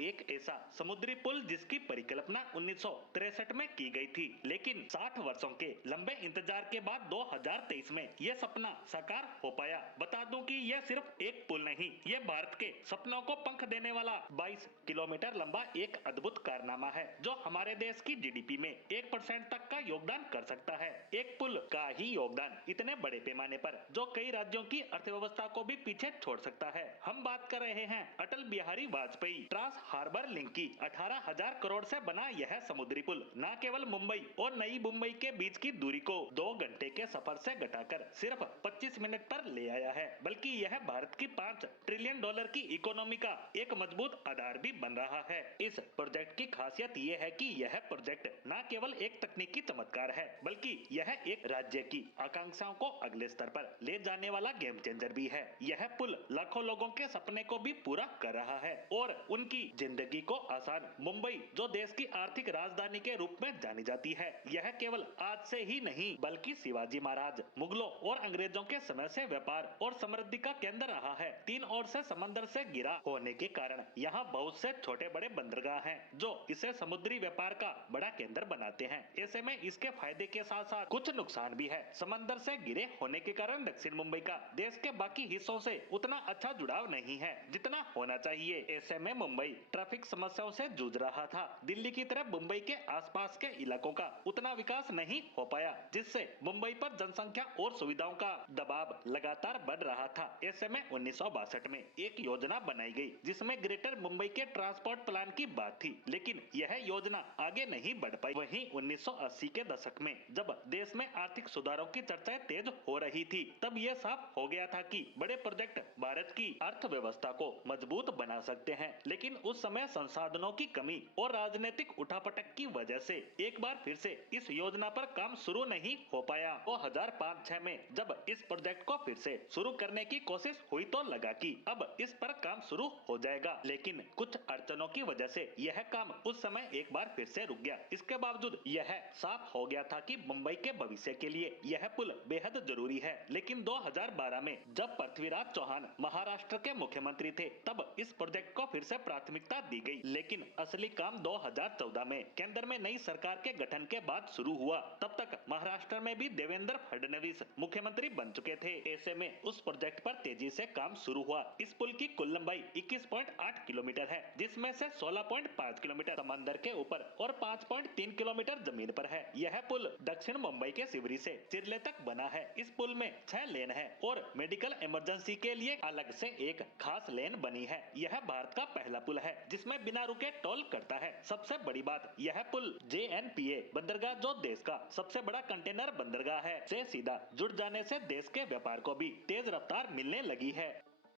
एक ऐसा समुद्री पुल जिसकी परिकल्पना 1963 में की गई थी, लेकिन 60 वर्षों के लंबे इंतजार के बाद 2023 में यह सपना साकार हो पाया। बता दूं कि यह सिर्फ एक पुल नहीं, यह भारत के सपनों को पंख देने वाला 22 किलोमीटर लंबा एक अद्भुत कारनामा है, जो हमारे देश की जीडीपी में 1% तक का योगदान कर सकता है। एक पुल का ही योगदान इतने बड़े पैमाने पर, जो कई राज्यों की अर्थव्यवस्था को भी पीछे छोड़ सकता है। हम बात कर रहे हैं Atal Bihari Vajpayee trans harbour link की। 18,000 करोड़ से बना यह समुद्री पुल न केवल मुंबई और नई मुंबई के बीच की दूरी को 2 घंटे के सफर से घटाकर सिर्फ 25 मिनट पर ले आया है, बल्कि यह भारत की $5 ट्रिलियन की इकोनॉमी का एक मजबूत आधार भी बन रहा है। इस प्रोजेक्ट की खासियत यह है कि यह प्रोजेक्ट न केवल एक तकनीकी चमत्कार है, बल्कि यह एक राज्य की आकांक्षाओं को अगले स्तर पर ले जाने वाला गेम चेंजर भी है। यह पुल लाखों लोगों के सपने को भी पूरा कर रहा है और उनकी जिंदगी को आसान। मुंबई, जो देश की आर्थिक राजधानी के रूप में जानी जाती है, यह केवल आज से ही नहीं, बल्कि शिवाजी महाराज, मुगलों और अंग्रेजों के समय से व्यापार और समृद्धि का केंद्र रहा है। 3 ओर से समंदर से घिरा होने के कारण यहाँ बहुत से छोटे बड़े बंदरगाह हैं, जो इसे समुद्री व्यापार का बड़ा केंद्र बनाते हैं। ऐसे में इसके फायदे के साथ साथ कुछ नुकसान भी है। समंदर से घिरे होने के कारण दक्षिण मुंबई का देश के बाकी हिस्सों से उतना अच्छा जुड़ाव नहीं है जितना होना चाहिए। ऐसे में मुंबई ट्रैफिक समस्याओं से जूझ रहा था। दिल्ली की तरह मुंबई के आसपास के इलाकों का उतना विकास नहीं हो पाया, जिससे मुंबई पर जनसंख्या और सुविधाओं का दबाव लगातार बढ़ रहा था। ऐसे में 1962 में एक योजना बनाई गई, जिसमें ग्रेटर मुंबई के ट्रांसपोर्ट प्लान की बात थी, लेकिन यह योजना आगे नहीं बढ़ पाई। वहीं 1980 के दशक में जब देश में आर्थिक सुधारों की चर्चाएं तेज हो रही थी, तब यह साफ हो गया था कि बड़े प्रोजेक्ट भारत की अर्थव्यवस्था को मजबूत बना सकते हैं, लेकिन उस समय संसाधनों की कमी और राजनीतिक उठापटक की वजह से एक बार फिर से इस योजना पर काम शुरू नहीं हो पाया। 2005-06 में जब इस प्रोजेक्ट को फिर से शुरू करने की कोशिश हुई तो लगा कि अब इस पर काम शुरू हो जाएगा, लेकिन कुछ अड़चनों की वजह से यह काम उस समय एक बार फिर से रुक गया। इसके बावजूद यह साफ हो गया था कि मुंबई के भविष्य के लिए यह पुल बेहद जरूरी है। लेकिन 2012 में जब पृथ्वीराज चौहान महाराष्ट्र के मुख्यमंत्री थे, तब इस प्रोजेक्ट को फिर से प्राथमिकता दी गई, लेकिन असली काम 2014 में केंद्र में नई सरकार के गठन के बाद शुरू हुआ। तब तक महाराष्ट्र में भी देवेंद्र फडणवीस मुख्यमंत्री बन चुके थे। ऐसे में उस प्रोजेक्ट पर तेजी से काम शुरू हुआ। इस पुल की कुल लंबाई 21.8 किलोमीटर है, जिसमें से 16.5 किलोमीटर समंदर के ऊपर और 5.3 किलोमीटर जमीन पर है। यह पुल दक्षिण मुंबई के सिवरी से चिरले तक बना है। इस पुल में 6 लेन है और मेडिकल इमरजेंसी के लिए अलग से एक खास लेन बनी है। यह भारत का पहला पुल है जिसमें बिना रुके टोल करता है। सबसे बड़ी बात, यह पुल JNPA बंदरगाह, जो देश का सबसे बड़ा कंटेनर बंदरगाह है, से सीधा जुड़ जाने से देश के व्यापार को भी तेज रफ्तार मिलने लगी है।